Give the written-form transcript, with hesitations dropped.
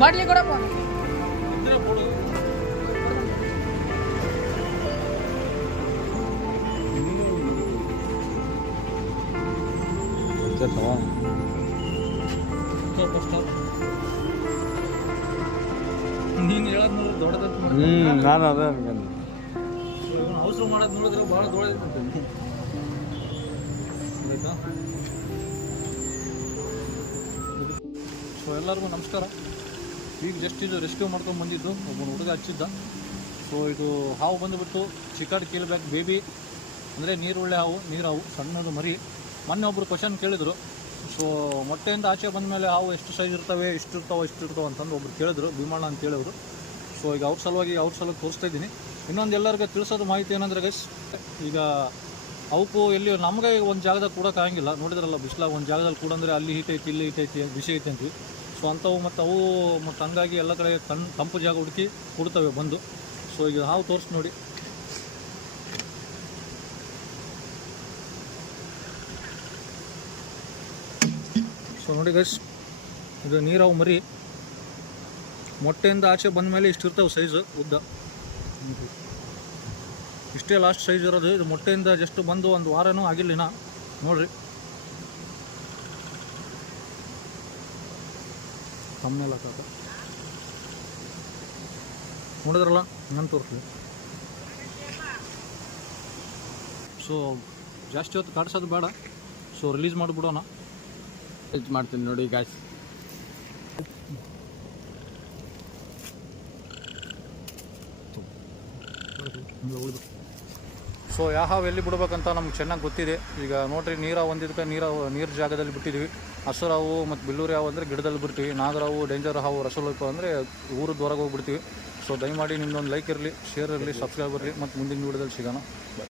Bottle ಕೊಡಪ್ಪ. ನೀನು ಹೇಳೋದು ನೋಡಿ ದೊಡ್ಡದಂತ ನಾನು ಅದೇ ಅನ್ಕೊಂಡು ಅವಸರ ಮಾಡೋದು ನೋಡಿದ್ರೆ ಭಾಳ ದೊಡ್ಡದಂತೆ ಆಯ್ತಾ. ಸೊ ಎಲ್ಲರಿಗೂ ನಮಸ್ಕಾರ. ಈಗ ಜಸ್ಟ್ ಇದು ರೆಸ್ಕ್ಯೂ ಮಾಡ್ಕೊಂಡು ಬಂದಿದ್ದು ಒಬ್ಬನು ಹುಡುಗ ಹಚ್ಚಿದ್ದ. ಸೊ ಇದು ಹಾವು ಬಂದುಬಿಟ್ಟು ಚಿಕಾಡ್ ಕೀಲ್ಬ್ಯಾಕ್ ಬೇಬಿ, ಅಂದರೆ ನೀರುಳ್ಳೆ ಹಾವು, ನೀರು ಹಾವು, ಸಣ್ಣದು ಮರಿ. ಮೊನ್ನೆ ಒಬ್ಬರು ಕ್ವಶನ್ ಕೇಳಿದರು. ಸೊ ಮೊಟ್ಟೆಯಿಂದ ಆಚೆ ಬಂದ ಮೇಲೆ ಹಾವು ಎಷ್ಟು ಸೈಜ್ ಇರ್ತವೆ, ಇಷ್ಟಿರ್ತಾವೆ ಅಂತಂದು ಒಬ್ರು ಕೇಳಿದ್ರು, ಭೀಮಣ್ಣ ಅಂತ ಹೇಳಿದ್ರು. ಸೊ ಈಗ ಅವ್ರ ಸಲುವಾಗಿ ತೋರಿಸ್ತಾ ಇದ್ದೀನಿ. ಇನ್ನೊಂದು ಎಲ್ಲರಿಗೂ ತಿಳಿಸೋದು ಮಾಹಿತಿ ಏನಂದರೆ ಗೈಸ್, ಈಗ ಅವಕ್ಕೂ ಎಲ್ಲಿ ನಮಗೆ ಒಂದು ಜಾಗದಾಗ ಕೂಡೋಕ್ಕಾಗಂಗಿಲ್ಲ. ನೋಡಿದ್ರಲ್ಲ ಬಿಸಿಲಾಗ ಒಂದು ಜಾಗದಲ್ಲಿ ಕೂಡಂದರೆ ಅಲ್ಲಿ ಹೀಟ್ ಐತಿ, ಇಲ್ಲಿ ಹೀಟ್ ಐತಿ, ಬಿಸಿ ಐತಿ ಅಂತೀವಿ. ಸೊ ಅಂಥವು ಮತ್ತು ಅವು ಮತ್ತು ಹಂಗಾಗಿ ಎಲ್ಲ ಕಡೆ ತಂಪು ಜಾಗ ಹುಡುಕಿ ಕೂಡ್ತವೆ ಬಂದು. ಸೊ ಈಗ ಹಾವು ತೋರಿಸಿ ನೋಡಿ. ಸೊ ನೋಡಿ ಗೈಸ್, ಇದು ನೀರಾವು ಮರಿ. ಮೊಟ್ಟೆಯಿಂದ ಆಚೆ ಬಂದ ಮೇಲೆ ಇಷ್ಟಿರ್ತಾವೆ ಸೈಜು, ಉದ್ದ ಇಷ್ಟೇ ಲಾಸ್ಟ್ ಸೈಜ್ ಇರೋದು. ಇದು ಮೊಟ್ಟೆಯಿಂದ ಜಸ್ಟ್ ಬಂದು ಒಂದು ವಾರನೂ ಆಗಿಲ್ಲ ನೋಡ್ರಿ. ಕಮ್ಮೆಲ್ಲ ಕಾಕ ನೋಡಿದ್ರಲ್ಲ, ನಾನು ತೋರಿಸ್ಲಿ. ಸೊ ಜಾಸ್ತಿ ಹೊತ್ತು ಕಾಡಿಸೋದು ಬೇಡ. ಸೊ ರಿಲೀಸ್ ಮಾಡಿಬಿಡೋಣ. ಮಾಡ್ತೀನಿ ನೋಡಿ ಗಾಯ್ಸ್. ಸೊ ಯಾವ ಎಲ್ಲಿ ಬಿಡ್ಬೇಕಂತ ನಮ್ಗೆ ಚೆನ್ನಾಗಿ ಗೊತ್ತಿದೆ. ಈಗ ನೋಡ್ರಿ, ಒಂದಿದ್ದಕ್ಕೆ ನೀರು ಜಾಗದಲ್ಲಿ ಬಿಟ್ಟಿದ್ವಿ. ಹಸುರಾವು ಮತ್ತು ಬಿಲ್ಲೂರಿ ಹಾವು ಅಂದರೆ ಗಿಡದಲ್ಲಿ ಬಿಡ್ತೀವಿ. ನಾಗರಾವು, ಡೇಂಜರ್ ಹಾವು, ರಸಲೋಕ ಅಂದರೆ ಊರದ್ದು ಹೊರಗೆ ಹೋಗಿ ಬಿಡ್ತೀವಿ. ಸೊ ದಯಮಾಡಿ ನಿಮ್ಮದೊಂದು ಲೈಕ್ ಇರಲಿ, ಶೇರ್ ಇರಲಿ, ಸಬ್ಸ್ಕ್ರೈಬ್ ಇರಲಿ. ಮತ್ತು ಮುಂದಿನ ವಿಡಿಯೋದಲ್ಲಿ ಸಿಗೋಣ.